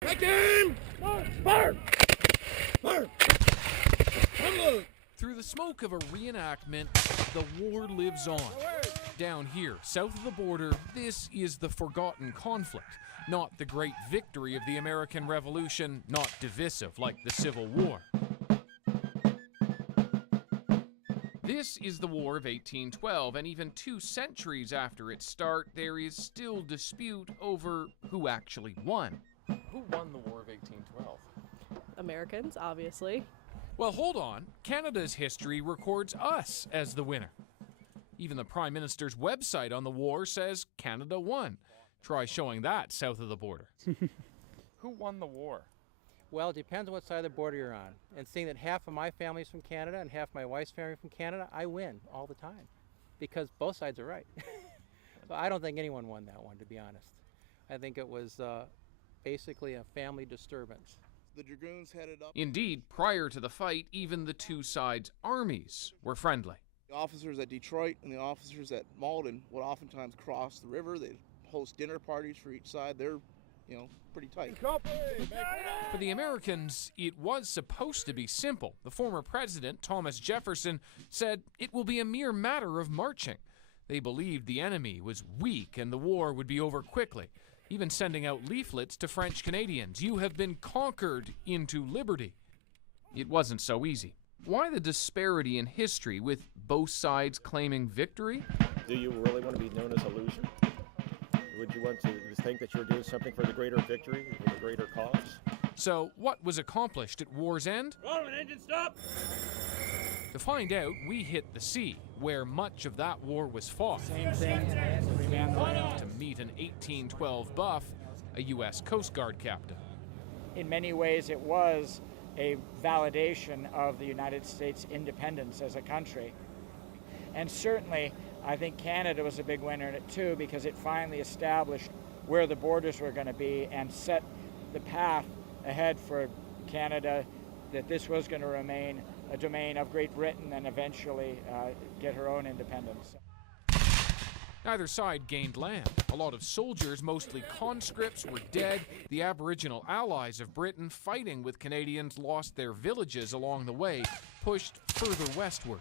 Back aim! Fire! Fire! Unload! Through the smoke of a reenactment, the war lives on. Down here, south of the border, this is the forgotten conflict, not the great victory of the American Revolution, not divisive like the Civil War. This is the War of 1812, and even 2 centuries after its start, there is still dispute over who actually won. Who won the War of 1812? Americans, obviously. Well, hold on. Canada's history records us as the winner. Even the Prime Minister's website on the war says Canada won. Try showing that south of the border. Who won the war? Well, it depends on what side of the border you're on. And seeing that half of my family's from Canada and half my wife's family from Canada, I win all the time because both sides are right. So I don't think anyone won that one, to be honest. I think it was basically a family disturbance. The dragoons headed up. Indeed, prior to the fight, even the 2 sides' armies were friendly. The officers at Detroit and the officers at Malden would oftentimes cross the river. They'd host dinner parties for each side. They're, pretty tight. For the Americans, it was supposed to be simple. The former president, Thomas Jefferson, said it will be a mere matter of marching. They believed the enemy was weak and the war would be over quickly, even sending out leaflets to French Canadians. You have been conquered into liberty. It wasn't so easy. Why the disparity in history with both sides claiming victory? Do you really want to be known as a loser? Would you want to think that you're doing something for the greater victory, for the greater cause? So, what was accomplished at war's end? Rolling, engine stop! To find out, we hit the sea, where much of that war was fought. Same thing. To meet an 1812 buff, a U.S. Coast Guard captain. In many ways, it was a validation of the United States independence as a country. And certainly, I think Canada was a big winner in it too, because it finally established where the borders were going to be and set the path ahead for Canada, that this was going to remain a domain of Great Britain and eventually get her own independence. Neither side gained land. A lot of soldiers, mostly conscripts, were dead. The Aboriginal allies of Britain fighting with Canadians lost their villages along the way, pushed further westward.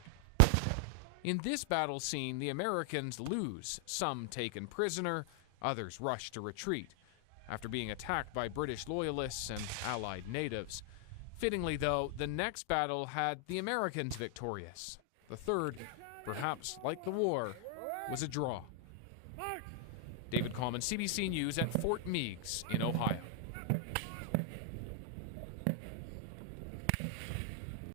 In this battle scene, the Americans lose, some taken prisoner, others rush to retreat, after being attacked by British loyalists and Allied natives. Fittingly, though, the next battle had the Americans victorious. The third, perhaps like the war, was a draw. David Common, CBC News at Fort Meigs in Ohio.